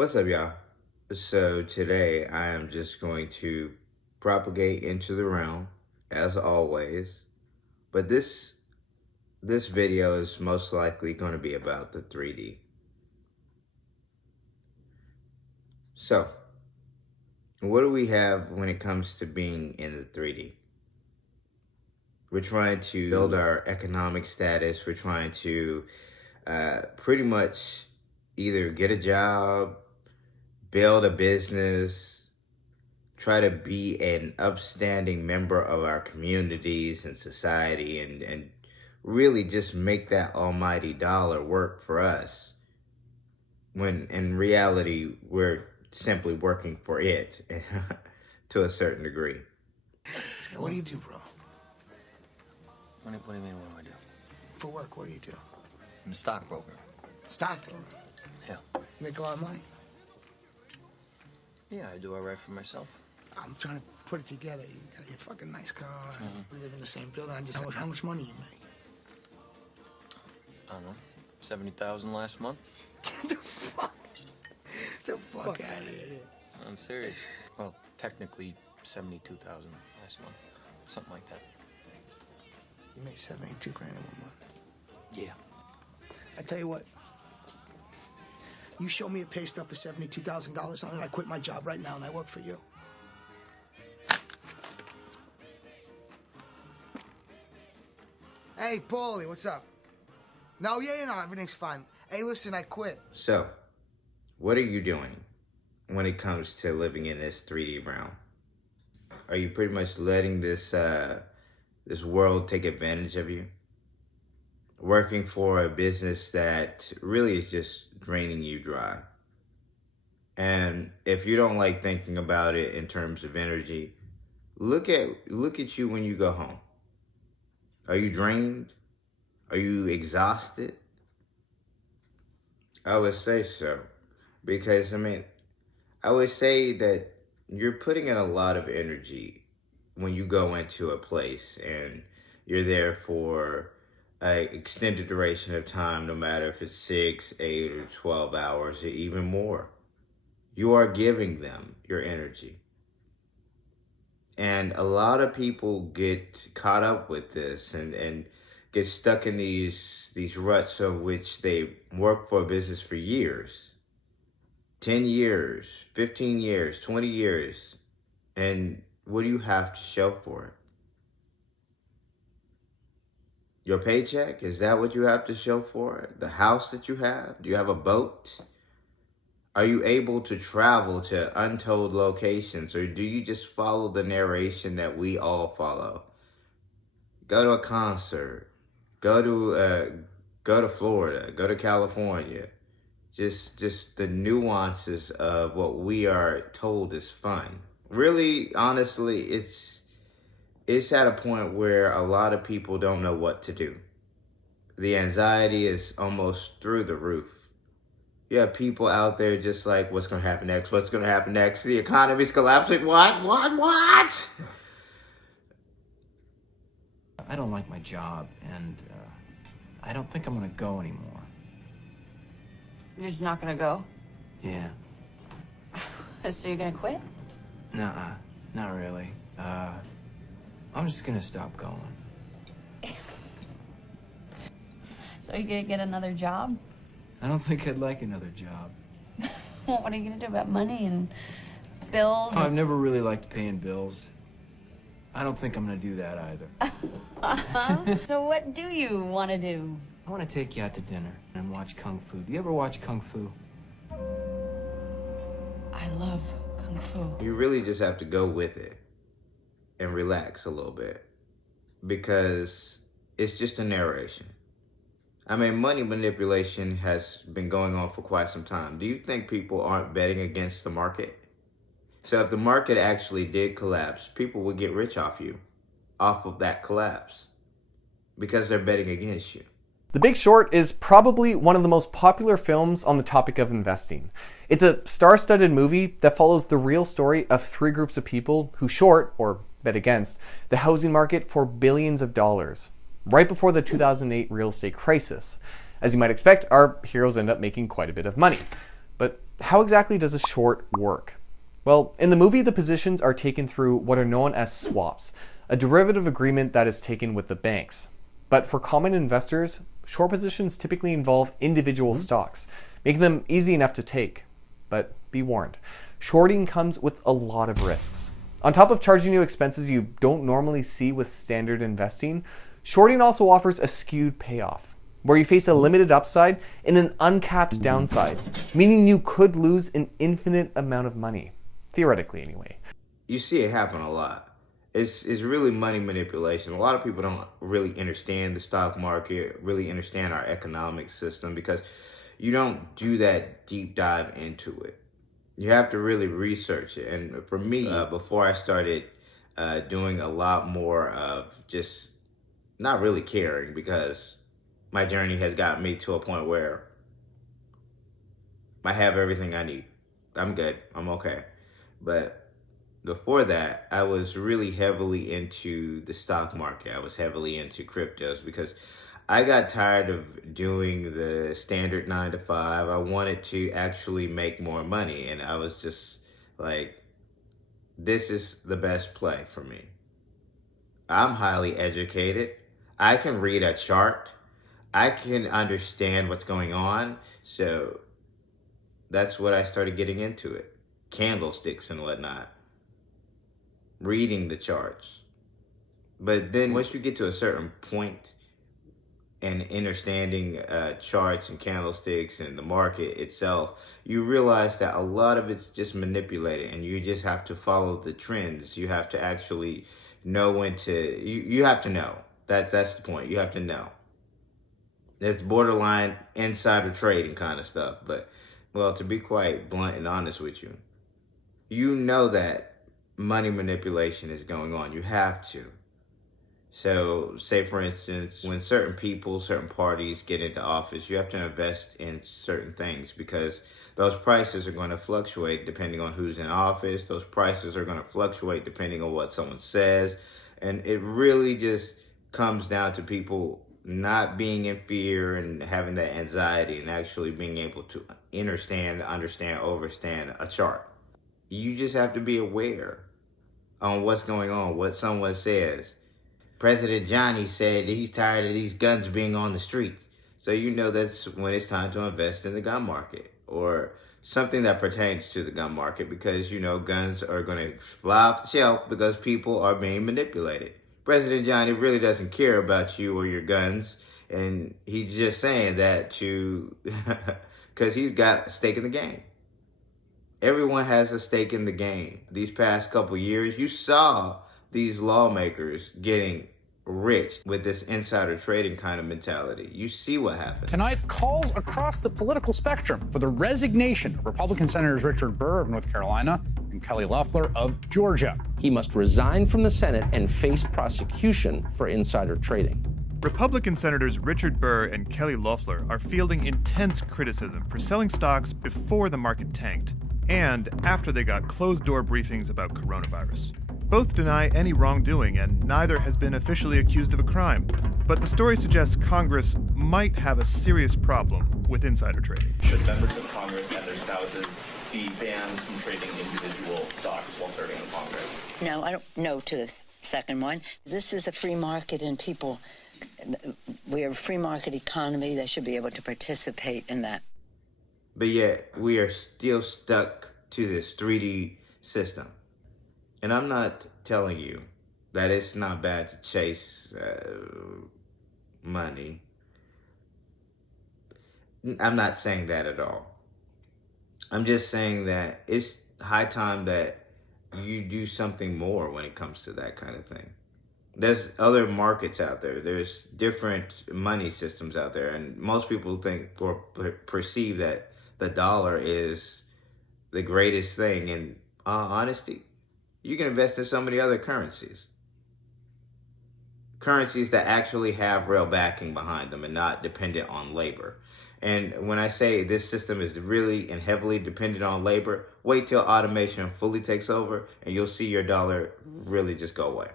What's up, y'all? So today I am just going to propagate into the realm, as always. But this video is most likely going to be about the 3D. So, what do we have when it comes to being in the 3D? We're trying to build our economic status. We're trying to pretty much either get a job, build a business, try to be an upstanding member of our communities and society, and really just make that almighty dollar work for us, when in reality we're simply working for it to a certain degree. So what do you do, bro? What do you mean, what do I do? For work, what do you do? I'm a stockbroker. Stockbroker? Yeah. You make a lot of money? Yeah, I do all right for myself. I'm trying to put it together. You got your fucking nice car. We live in the same building. How much money you make? I don't know, 70,000 last month. Get the fuck out of here. I'm serious. Well, technically 72,000 last month, something like that. You made 72 grand in 1 month. Yeah. I tell you what. You show me a pay stub for $72,000 on it, I quit my job right now and I work for you. Hey, Paulie, what's up? No, everything's fine. Hey, listen, I quit. So, what are you doing when it comes to living in this 3D realm? Are you pretty much letting this world take advantage of you? Working for a business that really is just draining you dry. And if you don't like thinking about it in terms of energy, look at you when you go home. Are you drained? Are you exhausted? I would say so. Because, I would say that you're putting in a lot of energy when you go into a place and you're there for an extended duration of time, no matter if it's 6, 8, or 12 hours, or even more. You are giving them your energy. And a lot of people get caught up with this and get stuck in these ruts of which they work for a business for years. 10 years, 15 years, 20 years. And what do you have to show for it? Your paycheck? Is that what you have to show for it? The house that you have? Do you have a boat? Are you able to travel to untold locations, or do you just follow the narration that we all follow? Go to a concert. Go to Florida. Go to California. Just the nuances of what we are told is fun. Really, honestly, it's at a point where a lot of people don't know what to do. The anxiety is almost through the roof. You have people out there just like, what's going to happen next? What's going to happen next? The economy's collapsing. What? I don't like my job, and I don't think I'm gonna go anymore. You're just not gonna go? Yeah. So you're gonna quit? Nuh-uh, not really. I'm just gonna stop going. So you're gonna get another job? I don't think I'd like another job. What are you gonna do about money and bills? Oh, I've never really liked paying bills. I don't think I'm gonna do that either. So what do you want to do? I want to take you out to dinner and watch Kung Fu. Do you ever watch Kung Fu? I love Kung Fu. You really just have to go with it and relax a little bit, because it's just a narration. Money manipulation has been going on for quite some time. Do you think people aren't betting against the market? So if the market actually did collapse, people would get rich off of that collapse, because they're betting against you. The Big Short is probably one of the most popular films on the topic of investing. It's a star-studded movie that follows the real story of 3 groups of people who short, or bet against, the housing market for billions of dollars, right before the 2008 real estate crisis. As you might expect, our heroes end up making quite a bit of money. But how exactly does a short work? Well, in the movie, the positions are taken through what are known as swaps, a derivative agreement that is taken with the banks. But for common investors, short positions typically involve individual stocks, making them easy enough to take. But be warned, shorting comes with a lot of risks. On top of charging you expenses you don't normally see with standard investing, shorting also offers a skewed payoff, where you face a limited upside and an uncapped downside, meaning you could lose an infinite amount of money. Theoretically, anyway. You see it happen a lot. It's really money manipulation. A lot of people don't really understand the stock market, really understand our economic system, because you don't do that deep dive into it. You have to really research it. And for me, before I started doing a lot more of just not really caring, because my journey has gotten me to a point where I have everything I need. I'm good. I'm okay. But before that, I was really heavily into the stock market. I was heavily into cryptos because I got tired of doing the standard 9 to 5. I wanted to actually make more money. And I was just like, this is the best play for me. I'm highly educated. I can read a chart. I can understand what's going on. So that's what I started getting into it. Candlesticks and whatnot. Reading the charts. But then once you get to a certain point and understanding charts and candlesticks and the market itself, you realize that a lot of it's just manipulated, and you just have to follow the trends. You have to actually know when to, you have to know. That's the point. You have to know. It's borderline insider trading kind of stuff. But, well, to be quite blunt and honest with you, you know that money manipulation is going on. You have to. So, say for instance, when certain people, certain parties get into office, you have to invest in certain things, because those prices are going to fluctuate depending on who's in office. Those prices are going to fluctuate depending on what someone says. And it really just comes down to people not being in fear and having that anxiety, and actually being able to understand, overstand a chart. You just have to be aware on what's going on, what someone says. President Johnny said that he's tired of these guns being on the streets. So you know that's when it's time to invest in the gun market, or something that pertains to the gun market, because you know guns are going to fly off the shelf because people are being manipulated. President Johnny really doesn't care about you or your guns, and he's just saying that to because he's got a stake in the game. Everyone has a stake in the game. These past couple years, you saw these lawmakers getting rich with this insider trading kind of mentality. You see what happened. Tonight, calls across the political spectrum for the resignation of Republican Senators Richard Burr of North Carolina and Kelly Loeffler of Georgia. He must resign from the Senate and face prosecution for insider trading. Republican Senators Richard Burr and Kelly Loeffler are fielding intense criticism for selling stocks before the market tanked, and after they got closed-door briefings about coronavirus. Both deny any wrongdoing, and neither has been officially accused of a crime. But the story suggests Congress might have a serious problem with insider trading. Should members of Congress and their spouses be banned from trading individual stocks while serving in Congress? No, I don't know to the second one. This is a free market, and people, we're a free market economy. They should be able to participate in that. But yet, we are still stuck to this 3D system. And I'm not telling you that it's not bad to chase money. I'm not saying that at all. I'm just saying that it's high time that you do something more when it comes to that kind of thing. There's other markets out there. There's different money systems out there. And most people think or perceive that the dollar is the greatest thing. In honesty, you can invest in so many other currencies. Currencies that actually have real backing behind them and not dependent on labor. And when I say this system is really and heavily dependent on labor, wait till automation fully takes over and you'll see your dollar really just go away.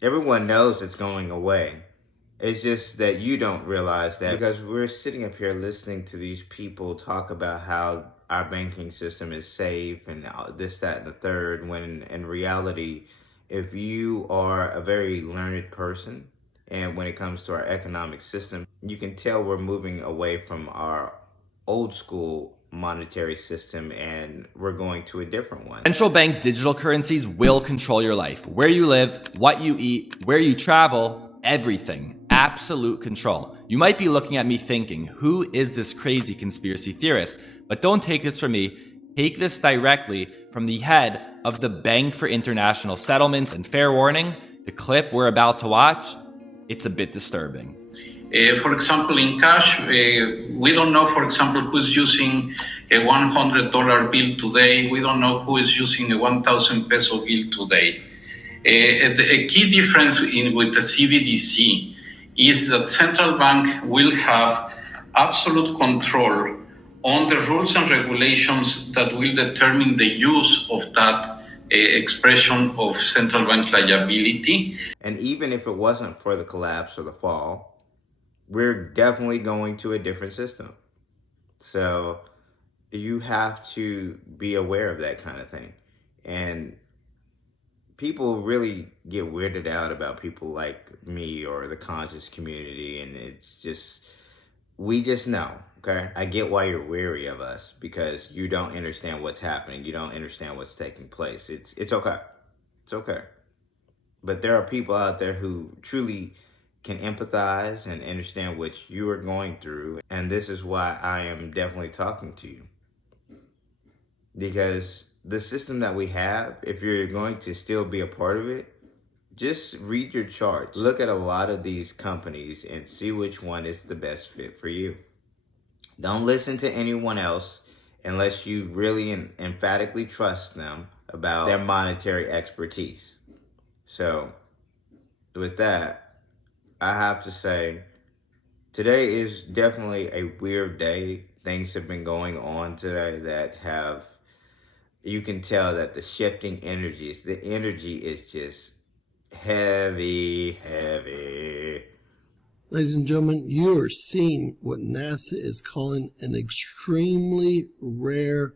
Everyone knows it's going away. It's just that you don't realize that, because we're sitting up here listening to these people talk about how our banking system is safe and this, that, and the third, when in reality, if you are a very learned person, and when it comes to our economic system, you can tell we're moving away from our old school monetary system and we're going to a different one. Central bank digital currencies will control your life. Where you live, what you eat, where you travel, everything. Absolute control. You might be looking at me thinking, who is this crazy conspiracy theorist? But don't take this from me. Take this directly from the head of the Bank for International Settlements. And fair warning, the clip we're about to watch, it's a bit disturbing. For example, in cash, we don't know, for example, who's using a $100 bill today. We don't know who is using a 1,000 peso bill today. A key difference with the CBDC is that central bank will have absolute control on the rules and regulations that will determine the use of that expression of central bank liability. And even if it wasn't for the collapse or the fall, we're definitely going to a different system. So you have to be aware of that kind of thing. And people really get weirded out about people like me or the conscious community, and it's just, we just know, okay? I get why you're wary of us, because you don't understand what's happening. You don't understand what's taking place. It's okay. It's okay. But there are people out there who truly can empathize and understand what you are going through. And this is why I am definitely talking to you. Because the system that we have, if you're going to still be a part of it, just read your charts. Look at a lot of these companies and see which one is the best fit for you. Don't listen to anyone else unless you really emphatically trust them about their monetary expertise. So with that, I have to say, today is definitely a weird day. Things have been going on today that have, you can tell that the shifting energies, the energy is just heavy. Ladies and gentlemen, you are seeing what NASA is calling an extremely rare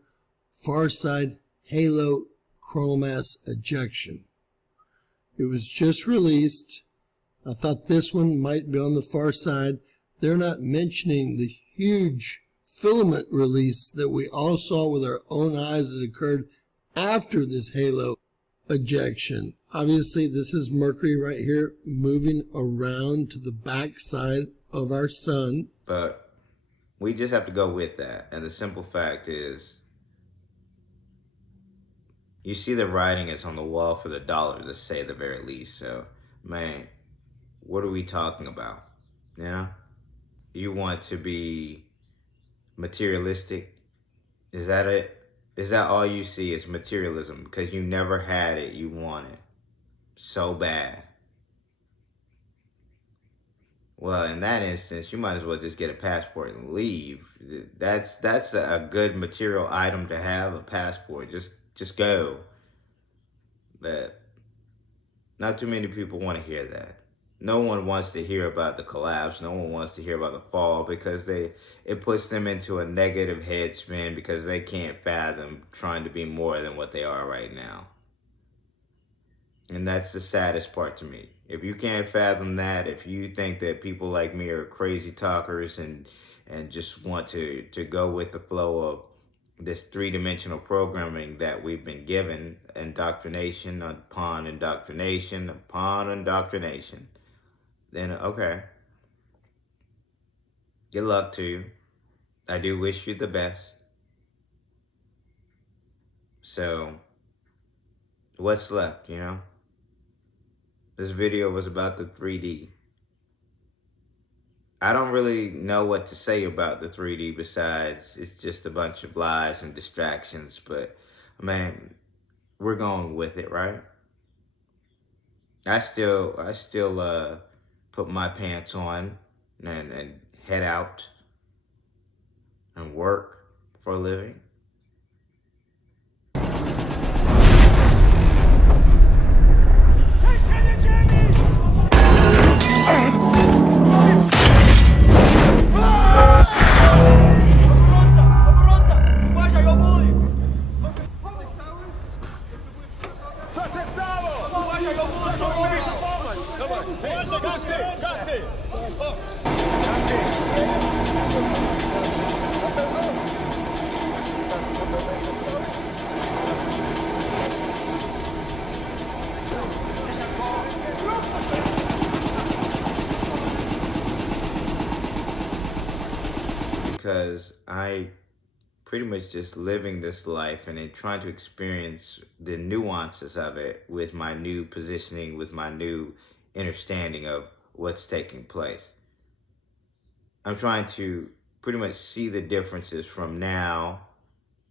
far-side halo coronal mass ejection. It was just released. I thought this one might be on the far side. They're not mentioning the huge filament release that we all saw with our own eyes that occurred after this halo ejection. Obviously, this is Mercury right here moving around to the back side of our sun. But we just have to go with that. And the simple fact is, you see the writing is on the wall for the dollar, to say the very least. So, man, what are we talking about? Yeah? You want to be materialistic? Is that it? Is that all you see is materialism? Because you never had it, you want it so bad. Well, in that instance, you might as well just get a passport and leave. That's a good material item to have, a passport. Just go. But not too many people want to hear that. No one wants to hear about the collapse. No one wants to hear about the fall, because it puts them into a negative head spin, because they can't fathom trying to be more than what they are right now. And that's the saddest part to me. If you can't fathom that, if you think that people like me are crazy talkers and just want to go with the flow of this three-dimensional programming that we've been given, indoctrination upon indoctrination upon indoctrination, then okay. Good luck to you. I do wish you the best. So, what's left, you know? This video was about the 3D. I don't really know what to say about the 3D besides it's just a bunch of lies and distractions, but man, we're going with it, right? I still put my pants on and head out and work for a living. because I pretty much just living this life and then trying to experience the nuances of it with my new positioning, with my new understanding of what's taking place. I'm trying to pretty much see the differences from now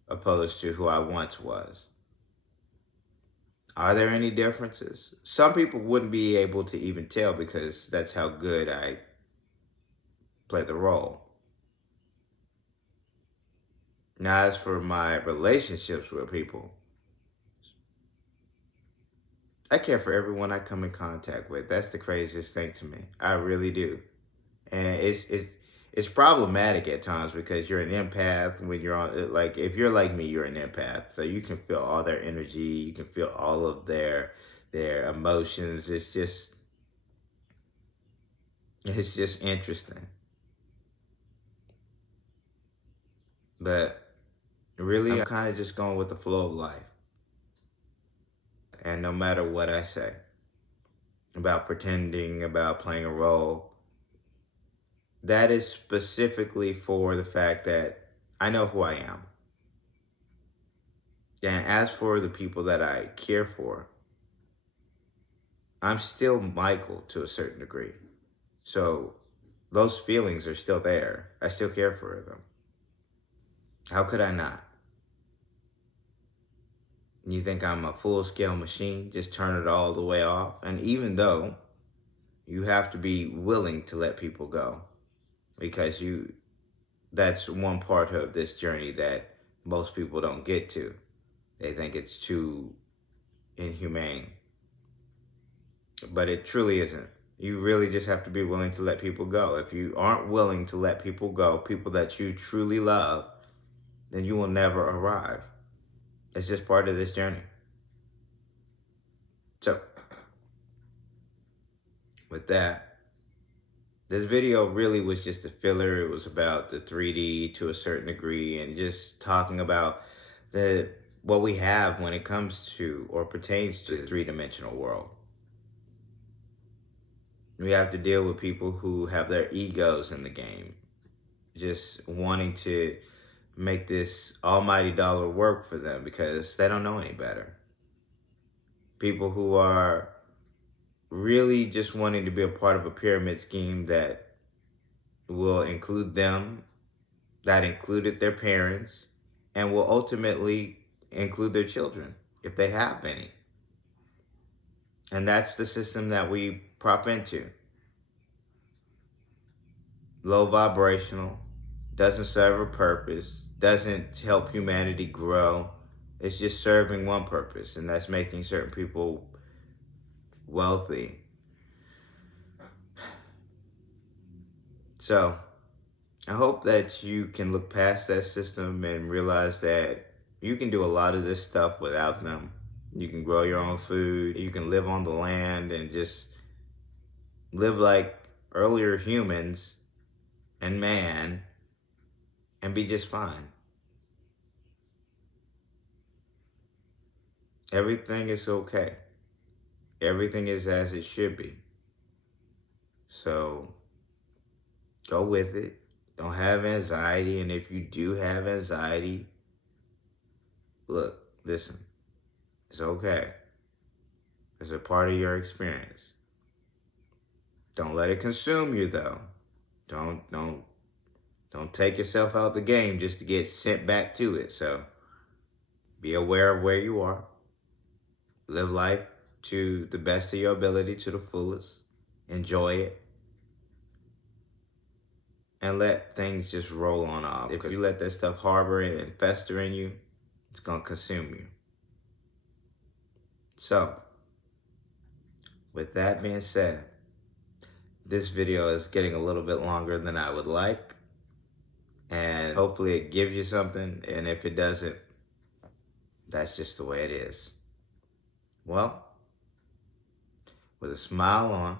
opposed to who I once was. Are there any differences? Some people wouldn't be able to even tell because that's how good I play the role. Now, as for my relationships with people, I care for everyone I come in contact with. That's the craziest thing to me. I really do. And it's problematic at times because you're an empath when you're on, like, if you're like me, you're an empath. So you can feel all their energy. You can feel all of their emotions. It's just interesting. But really, I'm kind of just going with the flow of life. And no matter what I say about pretending, about playing a role, that is specifically for the fact that I know who I am. And as for the people that I care for, I'm still Michael to a certain degree. So those feelings are still there. I still care for them. How could I not? You think I'm a full-scale machine? Just turn it all the way off? And even though you have to be willing to let people go, because that's one part of this journey that most people don't get to. They think it's too inhumane. But it truly isn't. You really just have to be willing to let people go. If you aren't willing to let people go, people that you truly love, then you will never arrive. It's just part of this journey. So, with that, this video really was just a filler. It was about the 3D to a certain degree and just talking about what we have when it comes to or pertains to the three-dimensional world. We have to deal with people who have their egos in the game, just wanting to make this almighty dollar work for them because they don't know any better. People who are really just wanting to be a part of a pyramid scheme that will include them, that included their parents, and will ultimately include their children, if they have any. And that's the system that we prop into. Low vibrational, doesn't serve a purpose, doesn't help humanity grow. It's just serving one purpose, and that's making certain people wealthy. So, I hope that you can look past that system and realize that you can do a lot of this stuff without them. You can grow your own food, you can live on the land and just live like earlier humans and man and be just fine. Everything is okay. Everything is as it should be. So go with it. Don't have anxiety. And if you do have anxiety, look, listen, it's okay. It's a part of your experience. Don't let it consume you though. Don't take yourself out the game just to get sent back to it. So be aware of where you are. Live life to the best of your ability, to the fullest. Enjoy it. And let things just roll on off. If you let that stuff harbor and fester in you, it's going to consume you. So, with that being said, this video is getting a little bit longer than I would like. And hopefully it gives you something. And if it doesn't, that's just the way it is. Well, with a smile on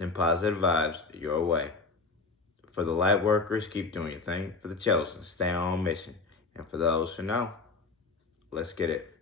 and positive vibes your way. For the light workers, keep doing your thing. For the chosen, stay on mission. And for those who know, let's get it.